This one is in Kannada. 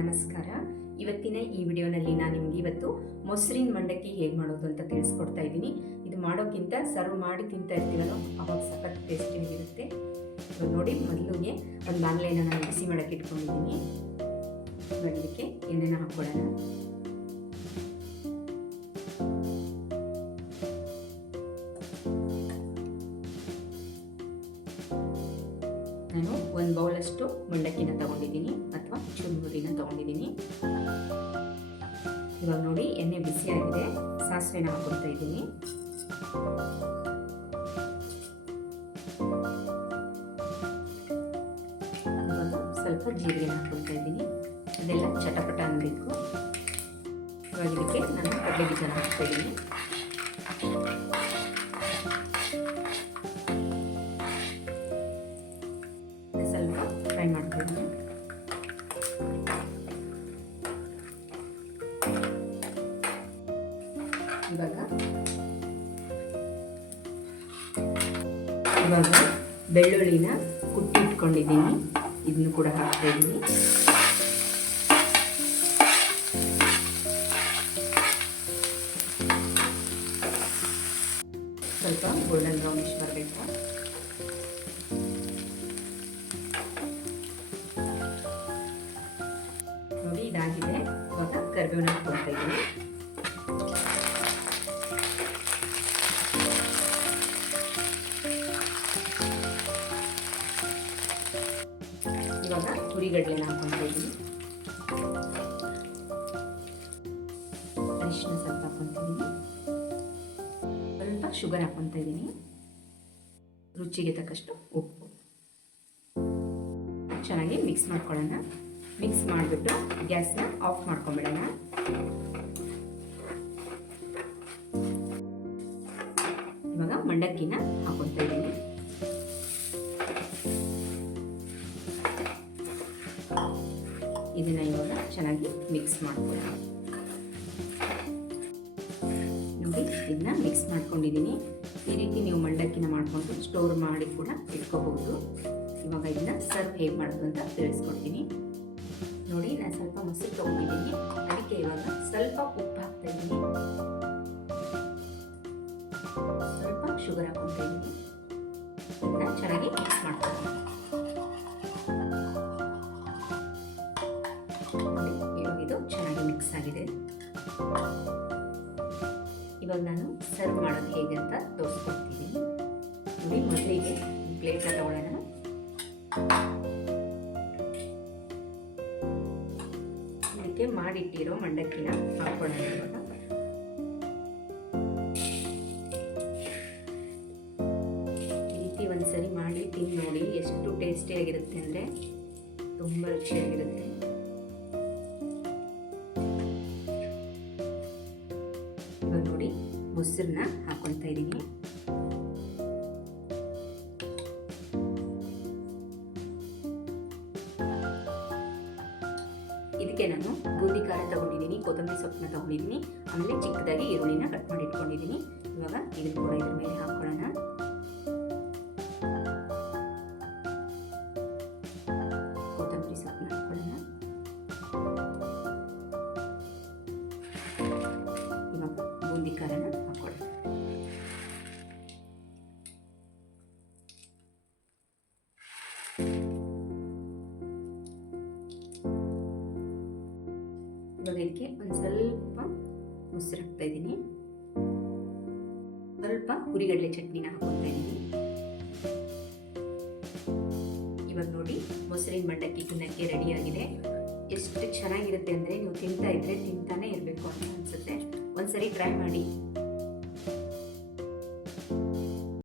ನಮಸ್ಕಾರ. ಇವತ್ತಿನ ಈ ವಿಡಿಯೋನಲ್ಲಿ ನಾನು ನಿಮಗೆ ಇವತ್ತು ಮೊಸರಿನ ಮಂಡಕ್ಕಿ ಹೇಗೆ ಮಾಡೋದು ಅಂತ ತಿಳಿಸ್ಕೊಡ್ತಾ ಇದ್ದೀನಿ. ಇದು ಮಾಡೋಕ್ಕಿಂತ ಸರ್ವ್ ಮಾಡಿ ತಿಂತಾ ಇರ್ತೀವಲ್ಲ, ಅವಾಗ ಸಖತ್ ಟೇಸ್ಟಿಯಾಗಿರುತ್ತೆ ಇರುತ್ತೆ. ನೋಡಿ, ಮೊದಲಿಗೆ ಒಂದು ಬಾಣಲೆನ ನಾನು ಬಿಸಿ ಮಾಡೋಕ್ಕೆ ಇಟ್ಕೊಂಡಿದ್ದೀನಿ. ಮಾಡಲಿಕ್ಕೆ ಇದಕ್ಕೆ ಎಣ್ಣೆನ ಹಾಕ್ಕೊಳ್ಳೋಣ. ನಾನು ಒಂದು ಬೌಲಷ್ಟು ಮಂಡಕ್ಕಿನ ತಗೊಂಡಿದ್ದೀನಿ. ಅಥವಾ ಚುರುಮುರಿನ ತಗೊಂಡಿದ್ದೀನಿ. ಇವಾಗ ನೋಡಿ, ಎಣ್ಣೆ ಆಗಿದೆ ಸಾಸಿವೆನ ಹಾಕೊಳ್ತಾ ಇದ್ದೀನಿ. ಸ್ವಲ್ಪ ಜೀರಿಗೆ ಹಾಕೊಳ್ತಾ ಇದ್ದೀನಿ. ಅದೆಲ್ಲ ಚಟಪಟ ಅನ್ನಬೇಕು ಇವಾಗ ಇದಕ್ಕೆ ನಾನು ಕಡಲೆ ಬೀಜನ ಹಾಕ್ತಾ ಇದ್ದೀನಿ. ಸ್ವಲ್ಪ ಫ್ರೈ ಮಾಡ್ತೀನಿ ಇವಾಗ. ಇವಾಗ ಬೆಳ್ಳುಳ್ಳಿನ ಕುಟ್ಟಿ ಇಟ್ಕೊಂಡಿದ್ದೀನಿ ಇದನ್ನು ಕೂಡ ಹಾಕ್ತಾ ಇದ್ದೀನಿ. ಸ್ವಲ್ಪ ಗೋಲ್ಡನ್ ಬ್ರೌನಿಶ್ ಬರಬೇಕು? ಇದಾಗಿದೆ. ಇವಾಗ ಕರಿಬೇವನ್ನ ಹಾಕ್ಕೊಳ್ತಾ ಇದ್ದೀನಿ. ಇವಾಗ ಹುರಿಗಡ್ಲೆನ ಹಾಕ್ಕೊಳ್ತಾ ಇದ್ದೀನಿ. ಅರಿಶಿನ ಸ್ವಲ್ಪ ಹಾಕೊಂತಿದ್ದೀನಿ ಸ್ವಲ್ಪ ಶುಗರ್ ಹಾಕೊತಾ ಇದ್ದೀನಿ. ರುಚಿಗೆ ತಕ್ಕಷ್ಟು ಉಪ್ಪು. ಚೆನ್ನಾಗಿ ಮಿಕ್ಸ್ ಮಾಡ್ಕೊಳ್ಳೋಣ. ಮಿಕ್ಸ್ ಮಾಡಿಬಿಟ್ಟು ಗ್ಯಾಸ್ನ ಆಫ್ ಮಾಡ್ಕೊಂಬಿಡೋಣ. ಇವಾಗ ಮಂಡಕ್ಕಿನ ಹಾಕೊಳ್ತಾ ಇದ್ದೀನಿ. ಇದನ್ನ ಇವಾಗ ಚೆನ್ನಾಗಿ ಮಿಕ್ಸ್ ಮಾಡ್ಕೊಳ್ಳೋಣ. ನೋಡಿ, ಇದನ್ನ ಮಿಕ್ಸ್ ಮಾಡ್ಕೊಂಡಿದ್ದೀನಿ. ಈ ರೀತಿ ನೀವು ಮಂಡಕ್ಕಿನ ಮಾಡಿಕೊಂಡು ಸ್ಟೋರ್ ಮಾಡಿ ಕೂಡ ಇಟ್ಕೋಬಹುದು. ಇವಾಗ ಇದನ್ನ ಸರ್ವ್ ಹೇಗೆ ಮಾಡೋದು ಅಂತ ತಿಳಿಸ್ಕೊಡ್ತೀನಿ. ನೋಡಿ, ನಾನು ಸ್ವಲ್ಪ ಮೊಸರು ತೊಗೊಂಡಿದ್ದೀನಿ. ಅದಕ್ಕೆ ಇವಾಗ ಸ್ವಲ್ಪ ಉಪ್ಪು ಹಾಕ್ತಾ ಇದ್ದೀನಿ. ಸ್ವಲ್ಪ ಶುಗರ್ ಹಾಕೊತಾ ಇದ್ದೀನಿ. ಚೆನ್ನಾಗಿ ಮಿಕ್ಸ್ ಮಾಡ್ತೀನಿ ಆಗಿದೆ ಇವಾಗ ನಾನು ಸರ್ವ್ ಮಾಡೋದು ಹೇಗೆ ಅಂತ ತೋರಿಸ್ಕೊಡ್ತೀನಿ. ನೋಡಿ, ಮೊದಲಿಗೆ ಪ್ಲೇಟ್ನ ತಗೊಳ್ಳೋಣ. ಇದಕ್ಕೆ ಮಾಡಿಟ್ಟಿರೋ ಮಂಡಕ್ಕಿನ ಹಾಕೊಳ್ಳೋಣ ಇವಾಗ. ಒಂದ್ಸರಿ ಮಾಡಿ ತಿಂದು ನೋಡಿ, ಎಷ್ಟು ಟೇಸ್ಟಿಯಾಗಿರುತ್ತೆ ಅಂದರೆ, ತುಂಬ ರುಚಿಯಾಗಿರುತ್ತೆ. ಮೊಸರನ್ನ ಹಾಕೊಳ್ತಾ ಇದ್ದೀನಿ. ಇದಕ್ಕೆ ನಾನು ಬೂಂದಿ ಖಾರ ತಗೊಂಡಿದ್ದೀನಿ, ಕೊತ್ತಂಬರಿ ಸೊಪ್ಪನ್ನ ತಗೊಂಡಿದ್ದೀನಿ, ಆಮೇಲೆ ಚಿಕ್ಕದಾಗಿ ಈರುಳ್ಳಿನ ಕಟ್ ಮಾಡಿ ಇಟ್ಕೊಂಡಿದ್ದೀನಿ. ಇವಾಗ ಇದನ್ನು ಕೂಡ ಇದ್ರ ಮೇಲೆ ಹಾಕೊಳ್ಳೋಣ. ಕೊತ್ತಂಬರಿ ಸೊಪ್ಪನ್ನ ಹಾಕೊಳ್ಳೋಣ. ಇವಾಗ ಬೂಂದಿ ಖಾರನ ಇವಾಗ ಇದಕ್ಕೆ ಒಂದು ಸ್ವಲ್ಪ ಮೊಸರು ಹಾಕ್ತಾ ಇದ್ದೀನಿ. ಸ್ವಲ್ಪ ಹುರಿಗಡಲೆ ಚಟ್ನಿನ ಹಾಕೊತಾ ಇದ್ದೀನಿ. ಇವಾಗ ನೋಡಿ, ಮೊಸರಿನ ಮಂಡಕ್ಕಿ ತಿನ್ನಕ್ಕೆ ರೆಡಿಯಾಗಿದೆ ಎಷ್ಟು ಚೆನ್ನಾಗಿರುತ್ತೆ ಅಂದರೆ ನೀವು ತಿಂತಾ ಇದ್ರೆ ತಿಂತಾನೆ ಇರಬೇಕು ಅಂತ ಅನಿಸುತ್ತೆ. ಒಂದ್ಸರಿ ಟ್ರೈ ಮಾಡಿ.